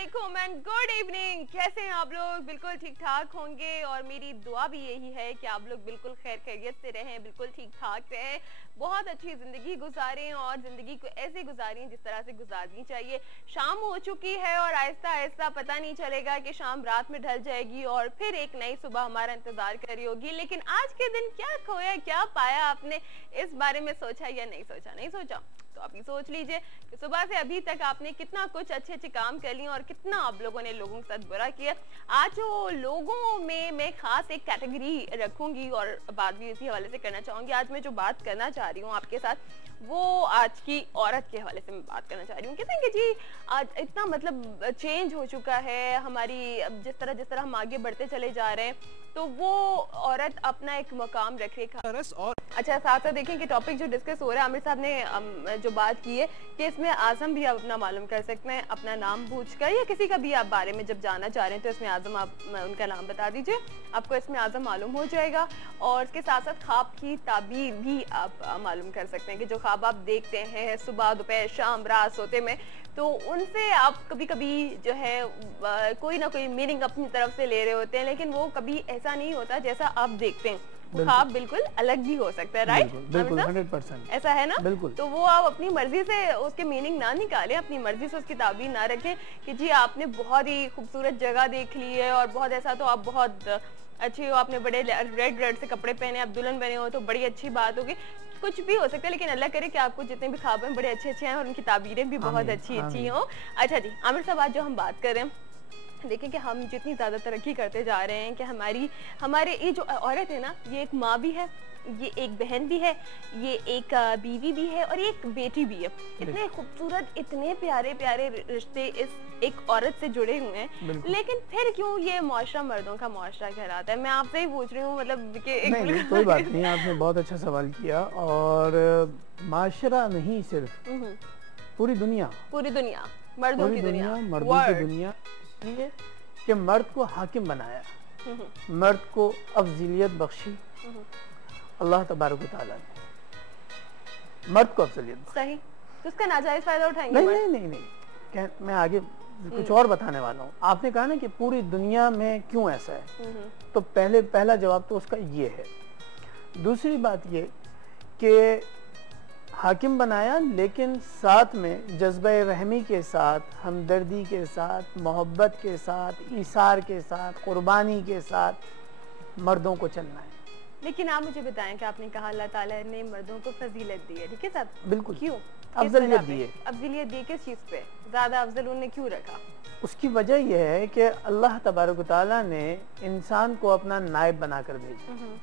वालेकुम and good evening. कैसे हैं आप लोग? बिल्कुल ठीक ठाक होंगे और मेरी दुआ भी यही है कि आप लोग बिल्कुल खैर खैरियत से रहें, बिल्कुल ठीक ठाक रहें, बहुत अच्छी जिंदगी गुजारें और जिंदगी को ऐसे गुजारें जिस तरह से गुजारनी चाहिए। शाम हो चुकी है और आहिस्ता आहिस्ता पता नहीं चलेगा कि शाम रात में ढल जाएगी और फिर एक नई सुबह हमारा इंतजार कर रही होगी। लेकिन आज के दिन क्या खोया, क्या पाया आपने, इस बारे में सोचा या नहीं सोचा? नहीं सोचा तो अभी सोच लीजिए कि सुबह से अभी तक आपने कितना कुछ अच्छे अच्छे काम कर लिए और कितना आप लोगों ने लोगों के साथ बुरा किया। आज जो लोगों में मैं खास एक कैटेगरी रखूंगी और बात भी इसी हवाले से करना चाहूंगी। आज मैं जो बात करना चाह रही हूँ आपके साथ वो आज की औरत के हवाले से मैं बात करना चाह रही हूँ। कहते हैं कि जी आज इतना मतलब चेंज हो चुका है हमारी, अब जिस तरह हम आगे बढ़ते चले जा रहे हैं तो वो औरत अपना एक मकाम रखेगा। और अच्छा साथ साथ देखें कि टॉपिक जो डिस्कस हो रहा है, आमिर साहब ने जो बात की है कि इसमें आजम भी आप अपना मालूम कर सकते हैं अपना नाम पूछकर, या किसी का भी आप बारे में जब जानना चाह रहे हैं तो इसमें आजम आप उनका नाम बता दीजिए, आपको इसमें आजम मालूम हो जाएगा। और इसके साथ साथ ख्वाब की ताबीर भी आप मालूम कर सकते हैं कि जो ख्वाब आप देखते हैं सुबह दोपहर शाम रात सोते में, तो उनसे आप कभी कभी जो है कोई ना कोई मीनिंग अपनी तरफ से ले रहे होते हैं, लेकिन वो कभी ऐसा नहीं होता जैसा आप देखते हैं। वो ख्वाब बिल्कुल अलग भी हो सकता है, राइट? बिल्कुल 100% ऐसा है ना? बिल्कुल। तो वो आप अपनी मर्जी से उसके मीनिंग ना निकालें, अपनी मर्जी से उसकी ताबीर ना रखें कि जी आपने बहुत ही खूबसूरत जगह देख ली है और बहुत ऐसा तो आप बहुत अच्छी हो, आपने बड़े रेड से कपड़े पहने, आप दुल्हन बने हो तो बड़ी अच्छी बात होगी। कुछ भी हो सकता है, लेकिन अल्लाह करे कि आपको जितने भी ख्वाब हैं बड़े अच्छे अच्छे हैं और उनकी ताबीरें भी बहुत अच्छी अच्छी हों। अच्छा जी आमिर साहब, आज जो हम बात कर रहे हैं, देखिए कि हम जितनी ज़्यादा तरक्की करते जा रहे हैं कि हमारे ये जो औरत है ना, ये एक माँ भी है, ये एक बहन भी है, ये एक बीवी भी है और ये एक बेटी भी है। इतने खूबसूरत इतने प्यारे प्यारे रिश्ते इस एक औरत से जुड़े हुए हैं, लेकिन फिर क्यों ये मुआशरा मर्दों का मुआशरा कहलाता है? मैं आपसे ही पूछ रही हूँ, मतलब कि नहीं, कोई बात नहीं, आपने बहुत अच्छा सवाल किया। और माशरा नहीं, सिर्फ पूरी दुनिया मर्दों की दुनिया मर्दों की दुनिया, इसलिए कि मर्द को हाकिम बनाया, मर्द को अफजलियत बख्शी अल्लाह तबारक व तआला ने, मर्द को अफजलियत। सही, तो उसका नाजायज फायदा उठाएंगे? नहीं नहीं नहीं नहीं, मैं आगे कुछ और बताने वाला हूँ। आपने कहा ना कि पूरी दुनिया में क्यों ऐसा है, तो पहला जवाब तो उसका ये है। दूसरी बात ये कि हाकिम बनाया, लेकिन साथ में जज्बा रहमी के साथ, हमदर्दी के साथ, मोहब्बत के साथ, ईसार के साथ, कुर्बानी के साथ मर्दों को चलना है। लेकिन आप मुझे बताएं कि आपने कहा अल्लाह ताला ने मर्दों को फजीलत दी है, ठीक है साहब? बिल्कुल। क्यों अफजलियत दी है? अफजलियत दी किस चीज पे ज्यादा अफजल उन्होंने क्यों रखा? उसकी वजह यह है कि अल्लाह तबारक व तआला ने इंसान को अपना नायब बनाकर भेजा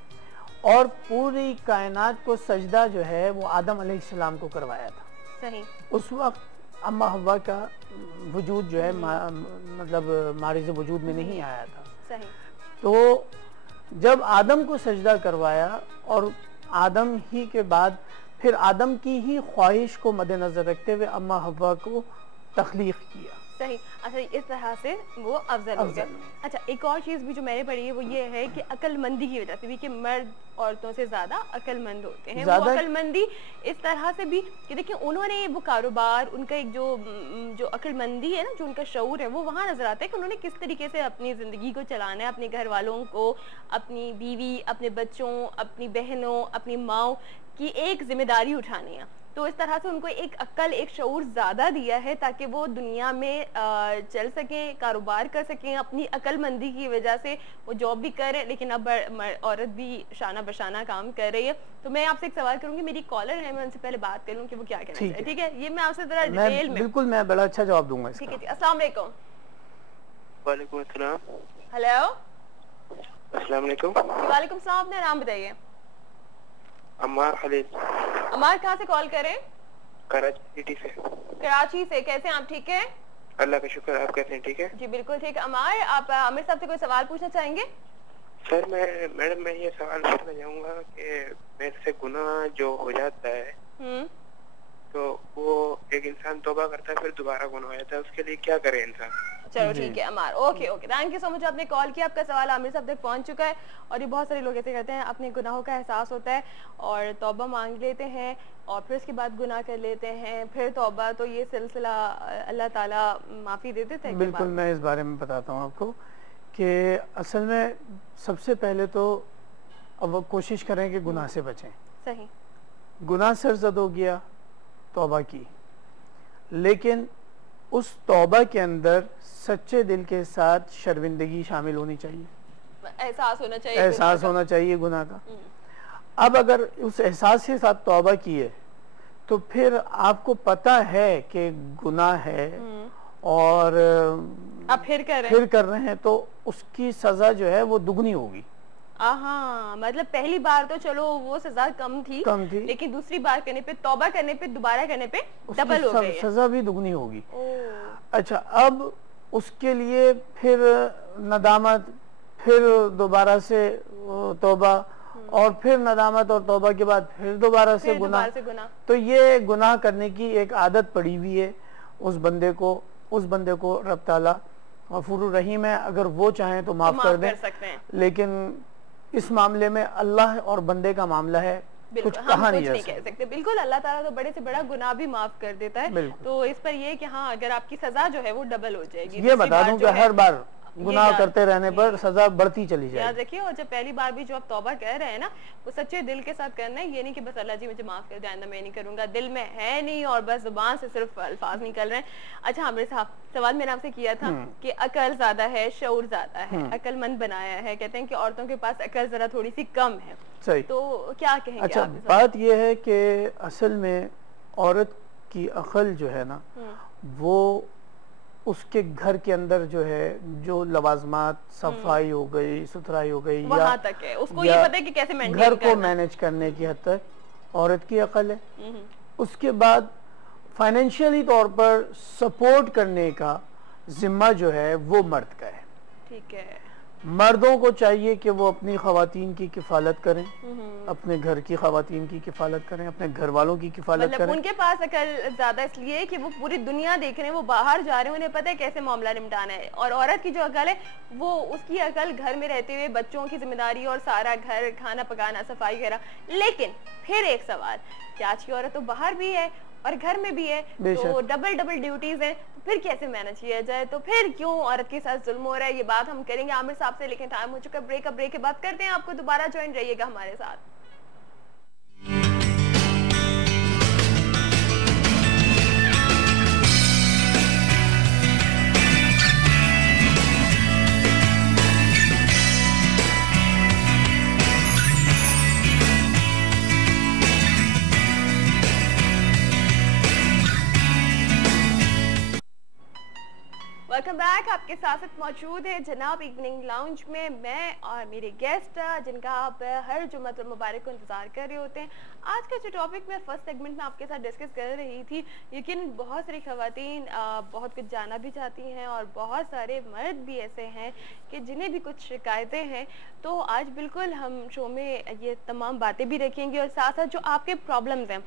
और पूरी कायनात को सजदा जो है वो आदम अलैहिस्सलाम को करवाया था। सही। उस वक्त अम्मा हव्वा का वजूद जो है मतलब मारिज़ वजूद में नहीं आया था। सही। तो जब आदम को सजदा करवाया और आदम ही के बाद फिर आदम की ही ख्वाहिश को मद्देनजर रखते हुए अम्मा हव्वा को तख्लीक किया। सही। अच्छा, इस तरह से वो अफजल हो गया। अच्छा, एक और चीज भी जो मैंने पढ़ी है वो ये है कि अक्लमंदी की वजह से भी कि mर्द औरतों से ज्यादा अक्लमंद होते हैं। वो अक्लमंदी इस तरह से भी कि देखिए उन्होंने वो कारोबार, उनका एक जो अक्लमंदी है ना, जो उनका शऊर है, वो वहाँ नजर आता है कि उन्होंने किस तरीके से अपनी जिंदगी को चलाना है, अपने घर वालों को, अपनी बीवी, अपने बच्चों, अपनी बहनों, अपनी माओ की एक जिम्मेदारी उठानी है। तो इस तरह से उनको एक अक्ल, एक शऊर ज्यादा दिया है ताकि वो दुनिया में चल सकें, कारोबार कर सकें। अपनी अक्लमंदी की वजह से वो जॉब भी कर रहे हैं, लेकिन अब औरत भी शाना बशाना काम कर रही है। तो मैं आपसे एक सवाल करूंगी, मेरी कॉलर है, मैं उनसे पहले बात कर लूं कि वो क्या कहना चाहते हैं। ठीक है, ये मैं आपसे जरा डिटेल में। बिल्कुल, मैं बड़ा अच्छा जवाब दूंगा इसका। ठीक है, अस्सलाम वालेकुम। वालेकुम अस्सलाम। हेलो, अस्सलाम वालेकुम। वालेकुम सलाम। अपना नाम बताइए। अम्मार खलील। अम्मार, कहाँ से कॉल करें? कराची सिटी से। कराची से। कैसे हैं आप? ठीक है, अल्लाह का शुक्र। आप कैसे हैं? ठीक है जी, बिल्कुल ठीक। अम्मार, आप आमिर साहब से कोई सवाल पूछना चाहेंगे? सर, मैडम मैं ये सवाल पूछना चाहूँगा कि मेरे से गुनाह जो हो जाता है तो वो एक इंसान तौबा करता है, फिर दोबारा गुनाह हो जाता है, उसके लिए क्या करे इंसान? चलो ठीक है Amar, okay okay, thank you so much, आपने कॉल किया, आपका सवाल आमिर साहब तक पहुंच चुका है। और ये बहुत सारे लोग ऐसे करते हैं, अपने गुनाहों का एहसास होता है और तौबा मांग लेते हैं और फिर उसके बाद गुनाह कर लेते हैं, फिर तौबा, तो ये सिलसिला अल्लाह ताला माफी दे देता है। बिल्कुल, मैं इस बारे में बताता हूँ आपको कि असल में सबसे पहले तो अब कोशिश करें कि गुनाह से बचें। सही, गुनाह सरजद हो गया, तौबा की, लेकिन उस तौबा के अंदर सच्चे दिल के साथ शर्मिंदगी शामिल होनी चाहिए, एहसास होना चाहिए, एहसास होना चाहिए गुनाह का। अब अगर उस एहसास के साथ तौबा की है तो फिर आपको पता है कि गुनाह है और आप फिर कर रहे हैं तो उसकी सजा जो है वो दुगनी होगी। मतलब पहली बार तो चलो वो सजा कम थी, लेकिन दूसरी बार करने पे, तौबा करने पे, दोबारा करने पे डबल हो गई, सजा भी दुगनी होगी। अच्छा, अब उसके लिए फिर नदामत, फिर दोबारा से तौबा, और फिर नदामत और तौबा के बाद फिर दोबारा से गुनाह। तो ये गुनाह करने की एक आदत पड़ी हुई है उस बंदे को रब ताला गफूर रहीम है, अगर वो चाहें तो माफ कर दें, लेकिन इस मामले में अल्लाह और बंदे का मामला है, कुछ कहा नहीं जा सकते। बिल्कुल, अल्लाह ताला तो बड़े से बड़ा गुनाह भी माफ कर देता है। तो इस पर ये कि हाँ, अगर आपकी सजा जो है वो डबल हो जाएगी। ये बता दूं कि हर बार गुनाह करते रहने पर सजा बढ़ती चली जाएगी। याद रखिए, और जब पहली बार भी जो आप तौबा कह रहे हैं ना, वो सच्चे दिल के साथ करना है। ये नहीं कि बस अल्लाह जी मुझे माफ कर दे, आइंदा मैं नहीं करूंगा, दिल में है नहीं और बस जुबान से सिर्फ अल्फाज निकल रहे हैं। अच्छा आमिर साहब, सवाल मैंने आपसे किया था कि अकल ज्यादा है, शऊर ज्यादा है, अकलमंद बनाया है, कहते हैं कि औरतों के पास अकल जरा थोड़ी सी कम है। सही, तो क्या कहेंगे? अच्छा, बात यह है कि असल में औरत की अकल जो है ना, वो उसके घर के अंदर जो है, जो लवाजमात, सफाई हो गई, सुथराई हो गई, वहां तक है, उसको ये पता है कि कैसे मेंटेन घर को मैनेज करने की हद तक औरत की अकल है। उसके बाद फाइनेंशियली तौर पर सपोर्ट करने का जिम्मा जो है वो मर्द का है। ठीक है, मर्दों को चाहिए कि वो अपनी खवातीन की किफालत करें, अपने घर की खवातीन की किफालत करें, अपने घर वालों की किफालत करें। उनके पास अकल ज्यादा इसलिए कि वो पूरी दुनिया देख रहे हैं, वो बाहर जा रहे हैं, उन्हें पता है कैसे मामला निपटाना है। और औरत की जो अकल है, वो उसकी अकल घर में रहते हुए बच्चों की जिम्मेदारी और सारा घर, खाना पकाना, सफाई वगैरह। लेकिन फिर एक सवाल, क्या अच्छी औरत तो बाहर भी है और घर में भी है, तो डबल ड्यूटीज है, तो फिर कैसे मैनेज किया जाए? तो फिर क्यों औरत के साथ जुल्म हो रहा है? ये बात हम करेंगे आमिर साहब से, लेकिन टाइम हो चुका है ब्रेक। ब्रेक के बाद करते हैं, आपको दोबारा ज्वाइन रहिएगा हमारे साथ। वेलकम बैक, आपके साथ मौजूद है जनाब इवनिंग लाउंज में मैं और मेरे गेस्ट, जिनका आप हर जुम्मत और मुबारक को इंतजार कर रहे होते हैं। आज का जो टॉपिक मैं फर्स्ट सेगमेंट में आपके साथ डिस्कस कर रही थी, लेकिन बहुत सारी खवातीन बहुत कुछ जाना भी चाहती हैं और बहुत सारे मर्द भी ऐसे हैं कि जिन्हें भी कुछ शिकायतें हैं। तो आज बिल्कुल हम शो में ये तमाम बातें भी रखेंगे और साथ साथ जो आपके प्रॉब्लम्स हैं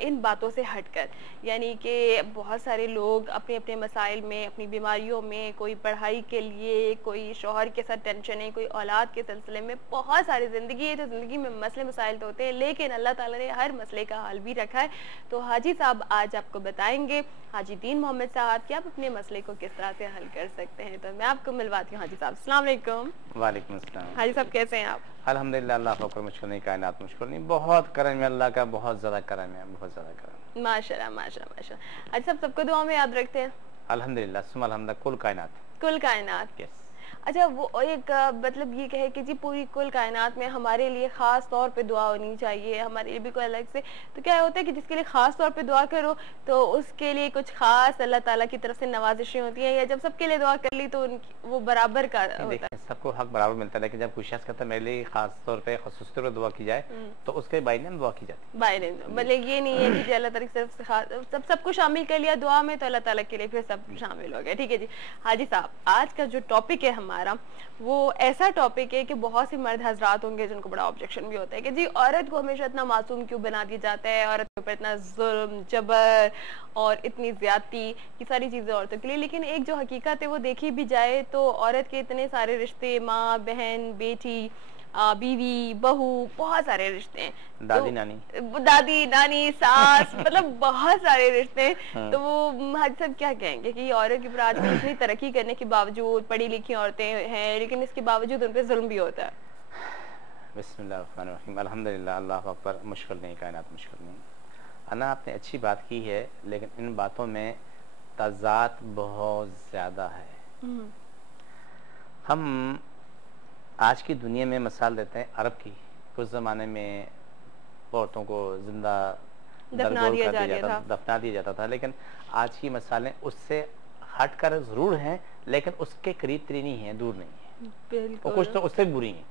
इन बातों से हटकर, यानी कि बहुत सारे लोग अपने अपने मसाइल में, अपनी बीमारियों में, कोई पढ़ाई के लिए, कोई शौहर के साथ टेंशन है, कोई औलाद के सिलसिले में, बहुत सारी ज़िंदगी है। तो ज़िंदगी में मसले मसाइल तो होते हैं, लेकिन अल्लाह ताला ने हर मसले का हल भी रखा है। तो हाजी साहब आज आपको बताएंगे, हाजी दीन मोहम्मद साहब, कि आप अपने मसले को किस तरह से हल कर सकते हैं। तो मैं आपको मिलवाती हूँ हाजी साहब। अस्सलाम वालेकुम। वालेकुम अस्सलाम। हाजी साहब कैसे हैं आप? अल्हम्दुलिल्लाह, अल्लाह का मुश्किल नहीं, कायनात मुश्किल नहीं, बहुत करम है अल्लाह का, बहुत ज्यादा करम है, बहुत ज्यादा करम। माशाल्लाह माशाल्लाह माशाल्लाह। अच्छा, सबको दुआ में याद रखते हैं? अल्हम्दुलिल्लाह सुम्मा अल्हम्दुलिल्लाह, कुल कायनात। कुल कायनात, यस। अच्छा, वो एक मतलब ये कहे कि जी पूरी कुल कायनात में हमारे लिए खास तौर पे दुआ होनी चाहिए, हमारे लिए भी कोई अलग से, तो क्या होता है कि जिसके लिए खास तौर पे दुआ करो तो उसके लिए कुछ खास अल्लाह ताला की तरफ से नवाजिशें होती हैं, या जब सबके लिए दुआ कर ली तो वो बराबर का होता है? सबको हक बराबर मिलता है, लेकिन जब कोई शख्स कहता है मेरे लिए खास तौर पे खुसूसी तौर पर दुआ की जाए तो उसके बाइने दुआ की जाती है। बाइने मतलब ये नहीं है कि अल्लाह ताला की तरफ से सबको शामिल कर लिया दुआ में तो अल्लाह ताला के लिए फिर सब शामिल हो गए। ठीक है जी हाजी साहब, आज का जो टॉपिक है हमारा, वो ऐसा टॉपिक है कि बहुत से मर्द हजरात होंगे जिनको बड़ा ऑब्जेक्शन भी होता है कि जी औरत को हमेशा इतना मासूम क्यों बना दिया जाता है, औरत के ऊपर इतना जुल्म जबर और इतनी ज्यादती, ये सारी चीजें औरतों के लिए। लेकिन एक जो हकीकत है वो देखी भी जाए तो औरत के इतने सारे रिश्ते, माँ बहन बेटी बीवी बहू, बहुत सारे रिश्ते हैं, दादी नानी, दादी नानी सास मतलब बहुत सारे रिश्ते हैं। हाँ। तो वो हाजी साहब क्या कहेंगे कि औरत के ऊपर आजकल इतनी तरक्की करने के बावजूद, पढ़ी लिखी औरतें हैं लेकिन इसके बावजूद उन पर जुल्म भी होता है। बिस्मिल्लाहिर्रहमानिर्रहीम, अल्हम्दुलिल्लाह, अल्लाह अकबर। मुश्किल नहीं, कायनात मुश्किल नहीं। अन्ना आपने अच्छी बात की है, लेकिन इन बातों में तज़ाद बहुत ज़्यादा है। हम आज की दुनिया में मिसाल देते हैं अरब की। कुछ ज़माने में औरतों को जिंदा दफना दिया जाता था, लेकिन आज की मिसालें उससे हटकर ज़रूर हैं, लेकिन उसके करीब तरी नहीं है, दूर नहीं है। और कुछ तो उससे भी बुरी हैं,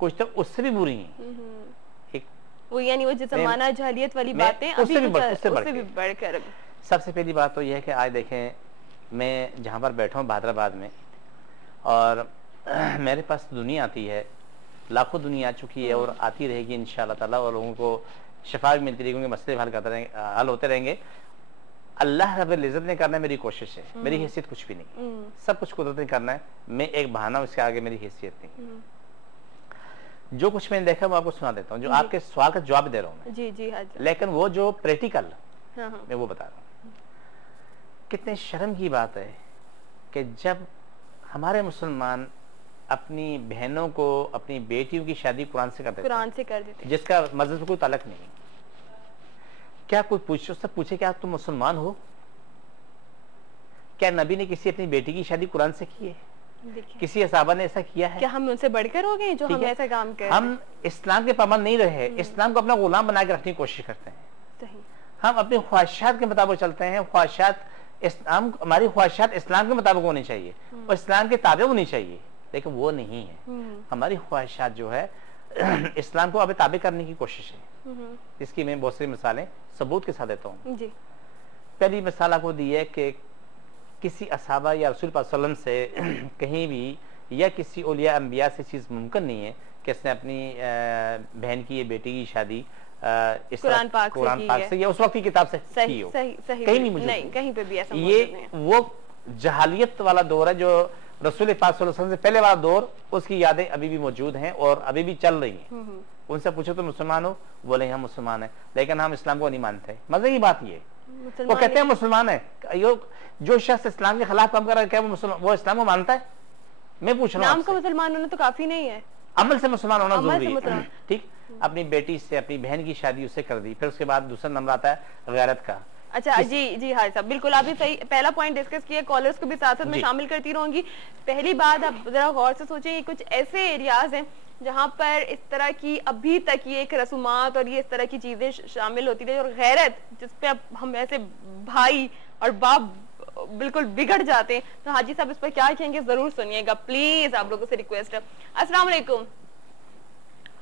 कुछ तो उससे भी बुरी हैं। वो यानी वो जो ज़माना जहलियत वाली बातें अभी उससे भी बढ़कर। सबसे पहली बात तो यह है कि आज देखें, मैं जहाँ पर बैठा हूँ हैदराबाद में, और मेरे पास दुनिया आती है, लाखों दुनिया आ चुकी है और आती रहेगी इंशाअल्लाह ताला, और लोगों को शफा भी मिलती रहेगी, उनके मसले हल होते रहेंगे। अल्लाह रब्बुल इज्जत ने करना है, मेरी कोशिश है, मेरी हैसियत कुछ भी नहीं, सब कुछ कुदरत ने करना है, मैं एक बहाना, उसके आगे मेरी हैसियत नहीं। जो कुछ मैंने देखा वो आपको सुना देता हूँ, जो आपके सवाल का जवाब दे रहा हूँ मैं। जी जी हाँ। लेकिन वो जो प्रैक्टिकल मैं वो बता रहा हूँ। कितने शर्म की बात है कि जब हमारे मुसलमान अपनी बहनों को, अपनी बेटियों की शादी कुरान से कर देते, जिसका मजहब से कोई ताल्लुक नहीं। क्या कोई उससे पूछे क्या तुम मुसलमान हो? क्या नबी ने किसी अपनी बेटी की शादी कुरान से की है? किसी असहाबा ने ऐसा किया है? क्या हम उनसे बढ़कर हो गए जो हम ऐसा काम कर रहे हैं? हम इस्लाम के पाबंद नहीं रहे, इस्लाम को अपना गुलाम बना के रखने की कोशिश करते हैं। सही। हम अपनी ख्वाहिशात के मुताबिक चलते हैं। ख्वाहिशात इस्लाम, हमारी ख्वाहिशात इस्लाम के मुताबिक होनी चाहिए और इस्लाम के ताबे होनी चाहिए, लेकिन वो नहीं है। हमारी ख्वाहिशात जो है इस्लाम को अब ताबे करने की कोशिश है। इसकी मैं बहुत सारी मिसालें सबूत के साथ देता हूँ। पहली मिसाल आपको दी है कि किसी असहाबा या रसूल पाक सल्लल्लाहु अलैहि वसल्लम से कहीं भी या किसी औलिया अंबिया से चीज मुमकिन नहीं है कि इसने अपनी बहन की या बेटी की शादी कुरान पाक से या उस वक्त की किताब से की हो। कहीं नहीं, कहीं पे भी ऐसा ये वो जहालियत वाला दौर है जो रसूल पाक सल्लल्लाहु अलैहि वसल्लम से पहले वाला दौर, उसकी यादें अभी भी मौजूद हैं और अभी भी चल रही हैं। उनसे पूछो तो मुसलमान हो? बोले हम मुसलमान हैं, लेकिन हम इस्लाम को नहीं मानते। मजे की बात ये, वो कहते हैं मुसलमान है। जो शख्स इस्लाम के खिलाफ काम कर रहा है, क्या वो इस्लाम को मानता है? मैं पूछ रहा हूँ। नाम का मुसलमान होना तो काफी नहीं है, अमल से मुसलमान होना जरूरी है। ठीक, अपनी बेटी से, अपनी बहन की शादी उससे कर दी। फिर उसके बाद दूसरा नंबर आता है गैरत का। अच्छा जी हाँ साहब, बिल्कुल आपने सही पहला पॉइंट डिस्कस किया। कॉलर्स को भी साथ साथ में शामिल करती रहूंगी। पहली बात, आप जरा गौर से सोचें, कुछ ऐसे एरियाज हैं जहाँ पर इस तरह की अभी तक ये एक रसूमात और ये इस तरह की चीजें शामिल होती रही, और गैरत जिसपे अब हम ऐसे भाई और बाप बिल्कुल बिगड़ जाते हैं। तो हाजी साहब इस पर क्या कहेंगे, जरूर सुनिएगा प्लीज, आप लोगों से रिक्वेस्ट है। अस्सलाम वालेकुम।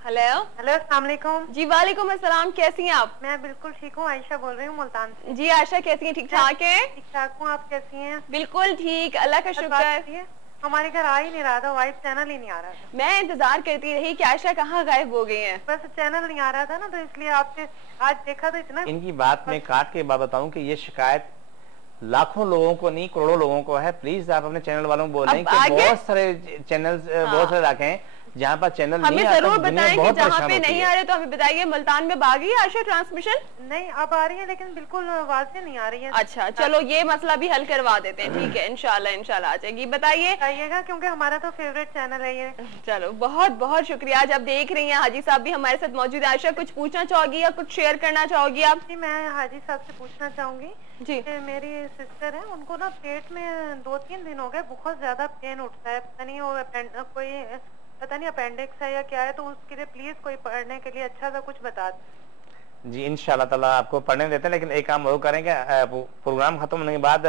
हेलो अस्सलाम वालेकुम। जी वालेकुम अस्सलाम, कैसी हैं आप? मैं बिल्कुल ठीक हूँ, आयशा बोल रही हूँ मुल्तान से। जी आयशा कैसी हैं? ठीक ठाक है? ठीक ठाक हूँ, आप कैसी हैं? बिल्कुल ठीक, अल्लाह का शुक्र। हमारे घर आ ही नहीं रहा था, वाइफ चैनल ही नहीं आ रहा था। मैं इंतजार करती रही कि आयशा कहाँ गायब हो गई हैं। बस चैनल नहीं आ रहा था ना, तो इसलिए आपसे आज देखा तो इतना। इनकी बात में काट के बात बताऊं कि ये शिकायत लाखों लोगों को नहीं, करोड़ों लोगों को है। प्लीज आप अपने चैनल वालों को बोलें कि बहुत सारे चैनल, बहुत सारे इलाके हैं जहाँ पर चैनल हमें जरूर बताएं कि जहाँ पे नहीं आ रहे तो हमें बताइए। मुल्तान में आ गई आयशा ट्रांसमिशन? नहीं, अब आ रही है लेकिन बिल्कुल वाज़ेह नहीं आ रही है। अच्छा चलो, ये मसला भी हल करवा देते हैं। ठीक है, इंशाल्लाह आ जाएगी। बताइएगा क्योंकि हमारा तो फेवरेट चैनल है ये। चलो बहुत बहुत शुक्रिया। जब देख रही हैं हाजी साहब भी हमारे साथ मौजूद है। आयशा कुछ पूछना चाहोगी या कुछ शेयर करना चाहोगी आप? जी, मैं हाजी साहब से पूछना चाहूंगी जी। मेरी सिस्टर है, उनको ना पेट में 2-3 दिन हो गए बहुत ज्यादा पेन उठता है। पता नहीं वो पता नहीं अपेंडिक्स है या क्या है, तो उसके लिए प्लीज कोई पढ़ने के लिए अच्छा सा कुछ बता दें। जी इंशाल्लाह ताला आपको पढ़ने देते हैं, लेकिन एक काम और करेंगे, प्रोग्राम खत्म होने के बाद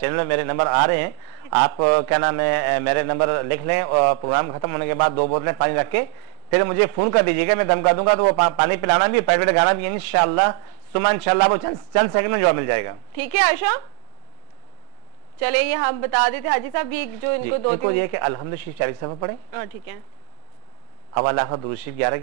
चैनल में मेरे नंबर आ रहे हैं, आप क्या नाम है मेरे नंबर लिख लें और प्रोग्राम खत्म होने के बाद 2 बोतलें पानी रख के फिर मुझे फोन कर दीजिएगा, मैं दम कर दूंगा। तो वो पानी पिलाना भी, पेट लगाना भी इंशाल्लाह, सुबह इंशाल्लाह वो चंद सेकंड में जवाब मिल जाएगा। ठीक है आयशा? चले ये हम बता देते हाजी साहब ये जो इनको दो ये कि अल्हम्दुलिल्लाह 40 दफा पढ़े, ठीक है, हवाला दुरूद शरीफ 11